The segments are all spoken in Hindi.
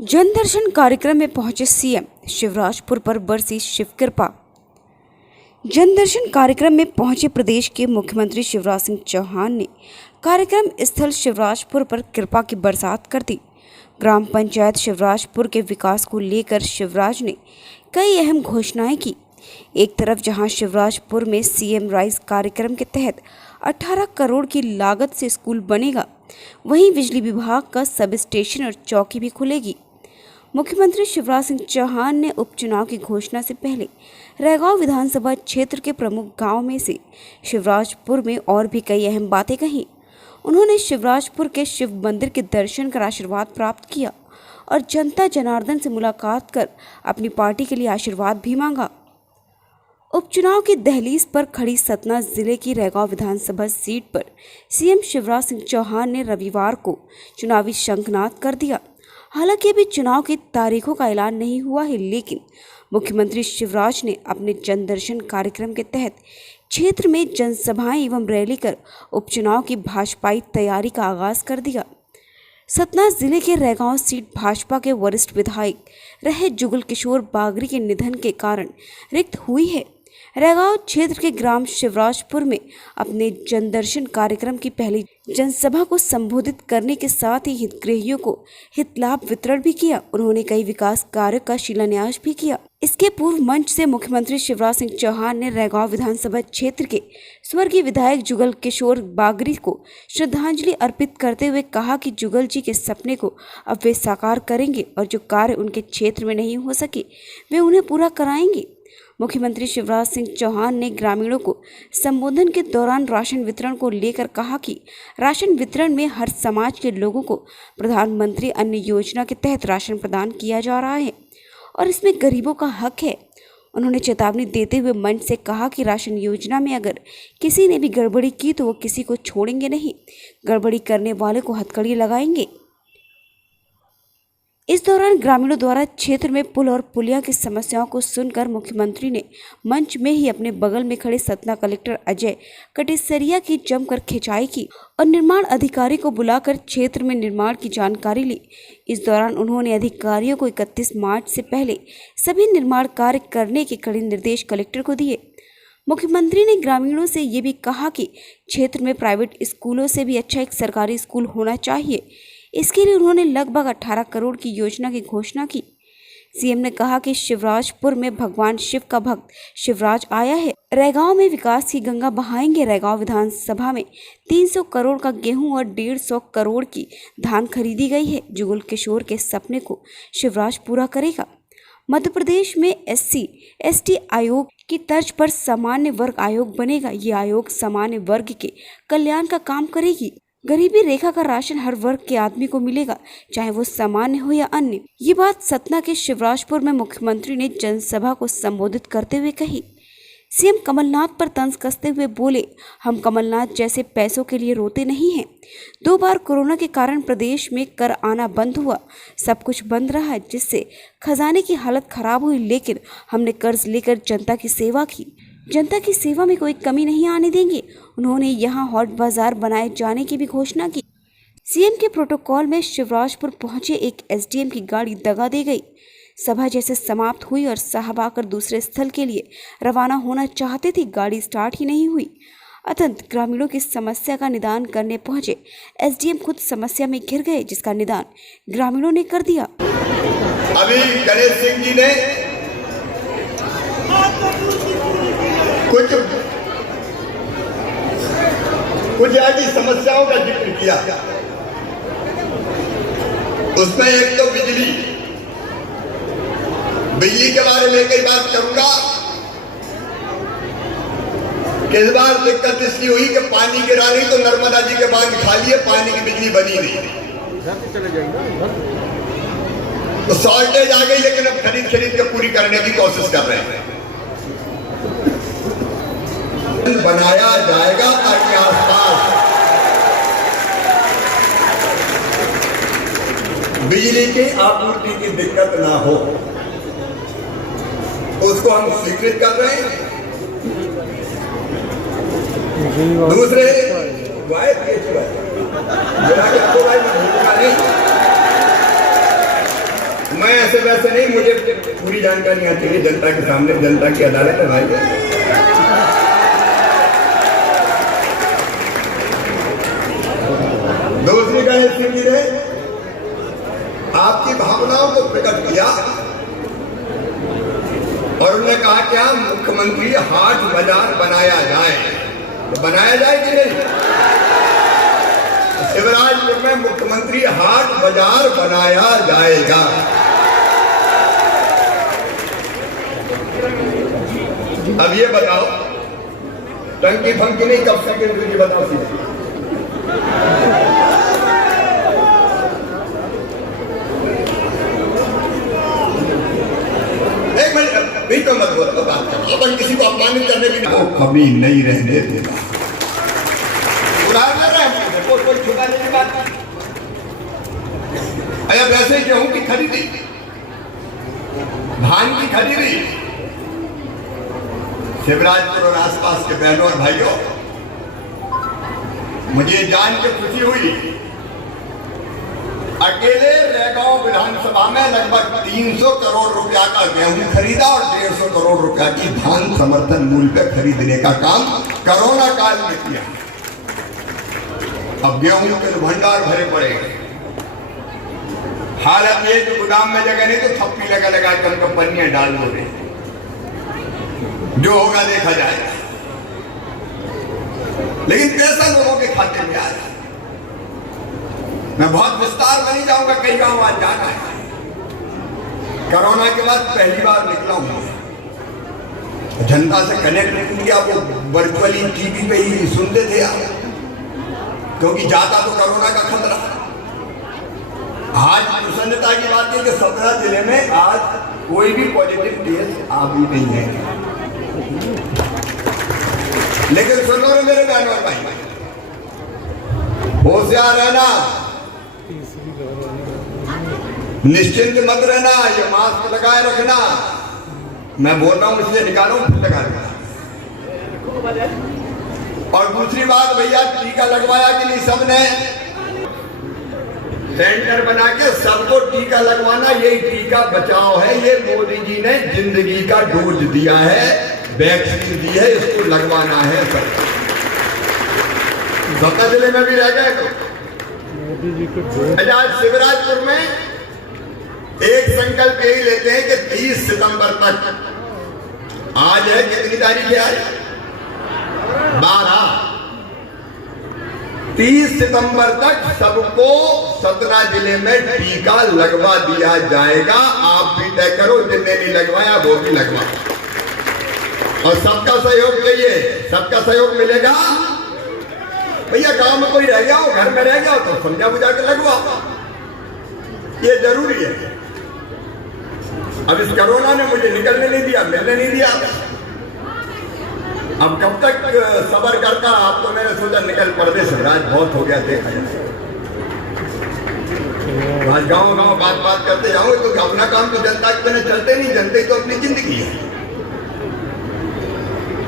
जन दर्शन कार्यक्रम में पहुंचे सीएम, शिवराजपुर पर बरसी शिव कृपा। जन दर्शन कार्यक्रम में पहुंचे प्रदेश के मुख्यमंत्री शिवराज सिंह चौहान ने कार्यक्रम स्थल शिवराजपुर पर कृपा की बरसात कर दी। ग्राम पंचायत शिवराजपुर के विकास को लेकर शिवराज ने कई अहम घोषणाएं की। एक तरफ जहां शिवराजपुर में सीएम राइज कार्यक्रम के तहत 18 करोड़ की लागत से स्कूल बनेगा, वहीं बिजली विभाग का सब स्टेशन और चौकी भी खुलेगी। मुख्यमंत्री शिवराज सिंह चौहान ने उपचुनाव की घोषणा से पहले रैगांव विधानसभा क्षेत्र के प्रमुख गांव में से शिवराजपुर में और भी कई अहम बातें कही। उन्होंने शिवराजपुर के शिव मंदिर के दर्शन कर आशीर्वाद प्राप्त किया और जनता जनार्दन से मुलाकात कर अपनी पार्टी के लिए आशीर्वाद भी मांगा। उपचुनाव की दहलीज पर खड़ी सतना जिले की रैगांव विधानसभा सीट पर सीएम शिवराज सिंह चौहान ने रविवार को चुनावी शंखनाद कर दिया। हालांकि अभी चुनाव की तारीखों का ऐलान नहीं हुआ है, लेकिन मुख्यमंत्री शिवराज ने अपने जन दर्शन कार्यक्रम के तहत क्षेत्र में जनसभाएं एवं रैली कर उपचुनाव की भाजपाई तैयारी का आगाज कर दिया। सतना जिले के रैगांव सीट भाजपा के वरिष्ठ विधायक रहे जुगल किशोर बागरी के निधन के कारण रिक्त हुई है। रैगांव क्षेत्र के ग्राम शिवराजपुर में अपने जनदर्शन कार्यक्रम की पहली जनसभा को संबोधित करने के साथ ही हितग्राहियों को हित लाभ वितरण भी किया। उन्होंने कई विकास कार्यों का शिलान्यास भी किया। इसके पूर्व मंच से मुख्यमंत्री शिवराज सिंह चौहान ने रैगांव विधानसभा क्षेत्र के स्वर्गीय विधायक जुगल किशोर बागरी को श्रद्धांजलि अर्पित करते हुए कहा कि जुगल जी के सपने को अब वे साकार करेंगे और जो कार्य उनके क्षेत्र में नहीं हो सके वे उन्हें पूरा कराएंगे। मुख्यमंत्री शिवराज सिंह चौहान ने ग्रामीणों को संबोधन के दौरान राशन वितरण को लेकर कहा कि राशन वितरण में हर समाज के लोगों को प्रधानमंत्री अन्न योजना के तहत राशन प्रदान किया जा रहा है और इसमें गरीबों का हक है। उन्होंने चेतावनी देते हुए मंच से कहा कि राशन योजना में अगर किसी ने भी गड़बड़ी की तो वो किसी को छोड़ेंगे नहीं, गड़बड़ी करने वाले को हथकड़ी लगाएंगे। इस दौरान ग्रामीणों द्वारा क्षेत्र में पुल और पुलिया की समस्याओं को सुनकर मुख्यमंत्री ने मंच में ही अपने बगल में खड़े सतना कलेक्टर अजय कटेसरिया की जमकर खिंचाई की और निर्माण अधिकारी को बुलाकर क्षेत्र में निर्माण की जानकारी ली। इस दौरान उन्होंने अधिकारियों को 31 मार्च से पहले सभी निर्माण कार्य करने के कड़े निर्देश कलेक्टर को दिए। मुख्यमंत्री ने ग्रामीणों से ये भी कहा कि क्षेत्र में प्राइवेट स्कूलों से भी अच्छा एक सरकारी स्कूल होना चाहिए। इसके लिए उन्होंने लगभग 18 करोड़ की योजना की घोषणा की। सीएम ने कहा कि शिवराजपुर में भगवान शिव का भक्त शिवराज आया है। रैगांव में विकास की गंगा बहाएंगे। रैगांव विधानसभा में 300 करोड़ का गेहूं और 150 करोड़ की धान खरीदी गई है। जुगल किशोर के सपने को शिवराज पूरा करेगा। मध्य प्रदेश में SC/ST आयोग की तर्ज पर सामान्य वर्ग आयोग बनेगा। ये आयोग सामान्य वर्ग के कल्याण का काम करेगी। गरीबी रेखा का राशन हर वर्ग के आदमी को मिलेगा, चाहे वो सामान्य हो या अन्य। ये बात सतना के शिवराजपुर में मुख्यमंत्री ने जनसभा को संबोधित करते हुए कही। सीएम कमलनाथ पर तंज कसते हुए बोले, हम कमलनाथ जैसे पैसों के लिए रोते नहीं हैं। 2 बार कोरोना के कारण प्रदेश में कर आना बंद हुआ, सब कुछ बंद रहा, जिससे खजाने की हालत खराब हुई, लेकिन हमने कर्ज लेकर जनता की सेवा की। जनता की सेवा में कोई कमी नहीं आने देंगे। उन्होंने यहां हॉट बाजार बनाए जाने की भी घोषणा की। सीएम के प्रोटोकॉल में शिवराजपुर पहुंचे एक SDM की गाड़ी दगा दी गई। सभा जैसे समाप्त हुई और साहब आकर दूसरे स्थल के लिए रवाना होना चाहते थे, गाड़ी स्टार्ट ही नहीं हुई। अतंत ग्रामीणों की समस्या का निदान करने पहुंचे SDM खुद समस्या में घिर गए, जिसका निदान ग्रामीणों ने कर दिया। अभी गणेश सिंह जी ने कुछ ऐसी समस्याओं का जिक्र किया। उसमें एक तो बिजली के बारे में कई बात करूंगा कि इस बार दिक्कत इसकी हुई कि पानी गिरा नहीं तो नर्मदा जी के बांध खाली है, पानी की बिजली बनी नहीं, तो शॉर्टेज आ गई, लेकिन अब खरीद के पूरी करने की कोशिश कर रहे हैं। बनाया जाएगा ताकि आसपास बिजली की आपूर्ति की दिक्कत ना हो, उसको हम स्वीकृत कर रहे हैं। दूसरे वायद के नहीं, मैं ऐसे वैसे नहीं, मुझे पूरी जानकारी आनी चाहिए जनता के सामने, जनता की अदालत है भाई। दूसरी गणेश सिंह जी ने आपकी भावनाओं को प्रकट किया और उन्होंने कहा क्या मुख्यमंत्री हाट बाजार बनाया जाए, तो बनाया जाए कि नहीं? शिवराजपुर में मुख्यमंत्री हाट बाजार बनाया जाएगा। अब ये बताओ, टंकी फंकी नहीं, कब सेक्रेटरी जी बताओ सीधे। एक मिनट भी तो मत बोलो, बात करो, अपन किसी को अपमानित करने की नहीं, कभी नहीं रहने देगा। उदाहरण ले रहे हैं, कोई छुपाने की बात नहीं। अरे वैसे गेहूं की खरीदी, धान की खरीदी, शिवराजपुर और आसपास के बहनों और भाइयों, मुझे जान के खुशी हुई अकेले रेगांव विधानसभा में लगभग 300 करोड़ रुपया का गेहूं खरीदा और 150 करोड़ रुपया की धान समर्थन मूल्य पे खरीदने का काम कोरोना काल में किया। अब गेहूं के भंडार भरे पड़े, हालत ये कि गोदाम में जगह नहीं तो थप्पी लगा लगा कर कंपनियां डाल दो, जो होगा देखा जाएगा, लेकिन पैसा लोगों के खाते में आ रहा। मैं बहुत विस्तार में नहीं जाऊंगा, कई गांव आज जाना है। कोरोना के बाद पहली बार निकला हूं, जनता से कनेक्ट नहीं किया, वो वर्चुअली टीवी पे ही सुनते थे आप, क्योंकि जाता तो कोरोना का खतरा। आज प्रसन्नता की बात है कि 17 जिले में आज कोई भी पॉजिटिव केस आ भी नहीं है। लेकिन सुनो रे मेरे बहनों और भाई, होशियार रहना, निश्चिंत मत रहना, ये मास्क लगाए रखना। मैं बोल रहा हूं इसलिए निकालो, फिर लगा रखना। और दूसरी बात भैया, टीका लगवाया कि नहीं सबने? सेंटर बना के सबको टीका लगवाना, यही टीका बचाओ है। ये मोदी जी ने जिंदगी का डोज दिया है, वैक्सीन दी है, इसको लगवाना है सब। 17 जिले में भी रह गए तो आज शिवराजपुर में एक संकल्प यही लेते हैं कि 30 सितंबर तक, आज है कितनी तारीख है आज? 12। 30 सितंबर तक सबको 17 जिले में टीका लगवा दिया जाएगा। आप भी तय करो, जिनने नहीं लगवाया वो भी लगवा, और सबका सहयोग चाहिए, सबका सहयोग मिलेगा। भैया गांव में कोई रह गया हो, घर में रह गया हो, तो समझा बुझा के लगवाओ, ये जरूरी है। अब इस कोरोना ने मुझे निकलने नहीं दिया, मिलने नहीं दिया। अब कब तक सबर करता? आप तो मैंने सोचा निकल पड़े, शिवराज बहुत हो गया, देखा जाए। आज गांव गांव बात बात करते जाओ तो अपना काम तो जनता के बिना चलते नहीं, जनते तो अपनी जिंदगी है।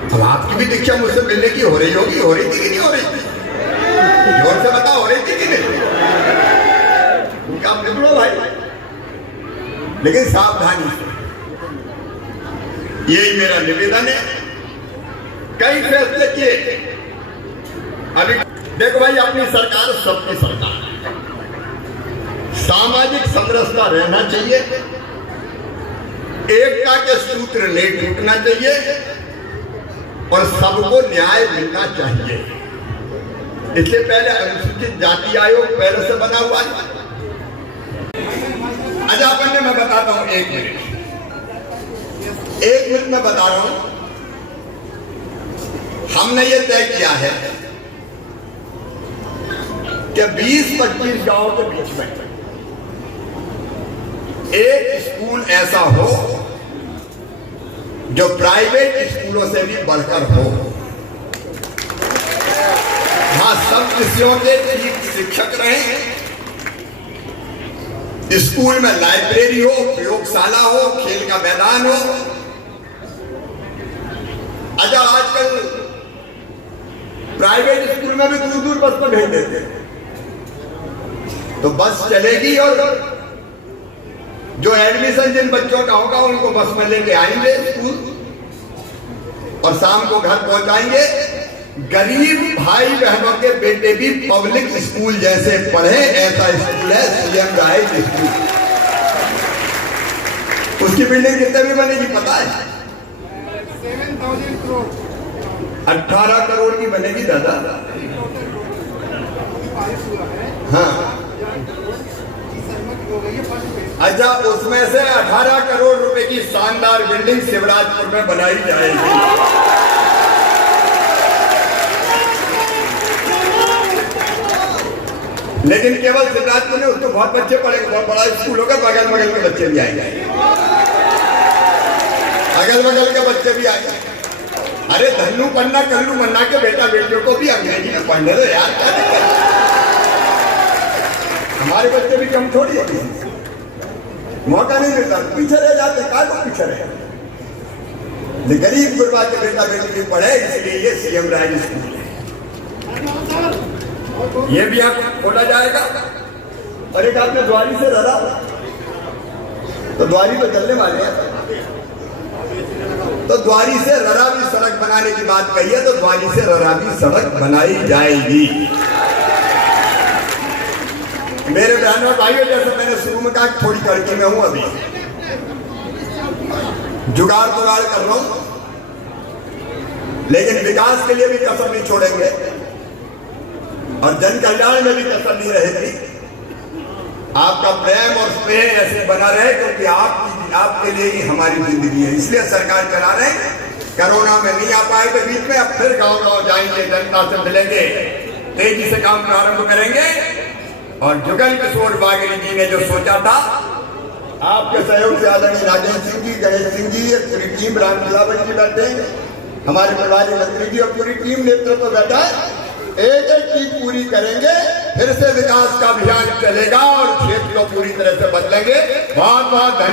अब आपकी भी दीक्षा मुझसे मिलने की हो रही होगी, हो रही थी कि नहीं हो रही थी? जोर से बताओ, हो रही थी कि नहीं? काम निकलो भाई, लेकिन सावधानी से। यही मेरा निवेदन है। कई फैसले किए, अभी देखो भाई, अपनी सरकार सबकी सरकार है, सामाजिक समरसता रहना चाहिए, एकता के सूत्र नहीं टूटना चाहिए, और सबको न्याय मिलना चाहिए। इसलिए पहले अनुसूचित जाति आयोग पहले से बना हुआ है। अच्छा पहले मैं बताता हूं, एक मिनट में बता रहा हूं। हमने ये तय किया है कि 20-25 गांव के बीच में एक स्कूल ऐसा हो जो प्राइवेट स्कूलों से भी बढ़कर हो। हाँ, सब विषयों के ठीक शिक्षक रहे, स्कूल में लाइब्रेरी हो, प्रयोगशाला हो, खेल का मैदान हो। अच्छा, आजकल प्राइवेट स्कूल में भी दूर दूर बस पर भेज देते, तो बस चलेगी और जो एडमिशन जिन बच्चों का होगा उनको बस में लेके आएंगे स्कूल और शाम को घर पहुंचाएंगे। गरीब भाई बहनों के बेटे भी पब्लिक स्कूल जैसे पढ़े, ऐसा स्कूल है सीएम राइज स्कूल। उसकी बिल्डिंग कितने में बनेगी पता है? 7,000 करोड़ 18 करोड़ की बनेगी दादा। हाँ अच्छा, उसमें से 18 करोड़ रुपए की शानदार बिल्डिंग शिवराजपुर में बनाई जाएगी। लेकिन केवल शिवराजपुर में उसको बहुत बच्चे पढ़ेंगे, बहुत बड़ा स्कूल होगा, बगल बगल के बच्चे भी आएंगे, अगल बगल के बच्चे भी आएंगे। अरे धन्नू पन्ना कल्लू मन्ना के बेटा बेटियों को भी अंग्रेजी में पढ़ने दो यार, क्या दिक्कत है? हमारे बच्चे भी कम थोड़ी है, मौका नहीं मिलता, पीछे रह जाते, काय को पीछे रहे। गरीब गुरबा के बेटा बेटी भी पढ़े, इसलिए ये सीएम राइज स्कूल है। ये भी आप खोला जाएगा। और एक आपने द्वारी से रहा, तो द्वारी तो चलने वाले हैं, तो द्वारी से ररा भी सड़क बनाने की बात कही है, तो द्वारी से ररा भी सड़क बनाई जाएगी। मेरे बहनों भाइयों, जैसे मैंने शुरू में कहा थोड़ी कड़की में हूं, अभी जुगाड़ तुगाड़ कर रहा हूं, लेकिन विकास के लिए भी कसर नहीं छोड़ेंगे और जन कल्याण में भी कसर नहीं रहेगी। आपका प्रेम और स्नेह ऐसे बना रहे, क्योंकि आपके लिए ही हमारी जिंदगी है, इसलिए सरकार चला रहे। कोरोना में नहीं आ पाए तो बीच में, अब फिर गांव-गांव जाएंगे, जनता से मिलेंगे, तेजी से काम प्रारंभ करेंगे। और जुगल किशोर बागरी जी ने जो सोचा था, आपके सहयोग से आदरणीय राजेंद्र सिंह जी, गणेश सिंह जी, पूरी टीम, रामकिलावन जी बैठे, हमारे प्रभारी मंत्री जी और पूरी टीम नेतृत्व बैठा है। एक एक चीज पूरी करेंगे, फिर से विकास का अभियान चलेगा और क्षेत्र को पूरी तरह से बदलेंगे। बहुत बहुत धन्यवाद।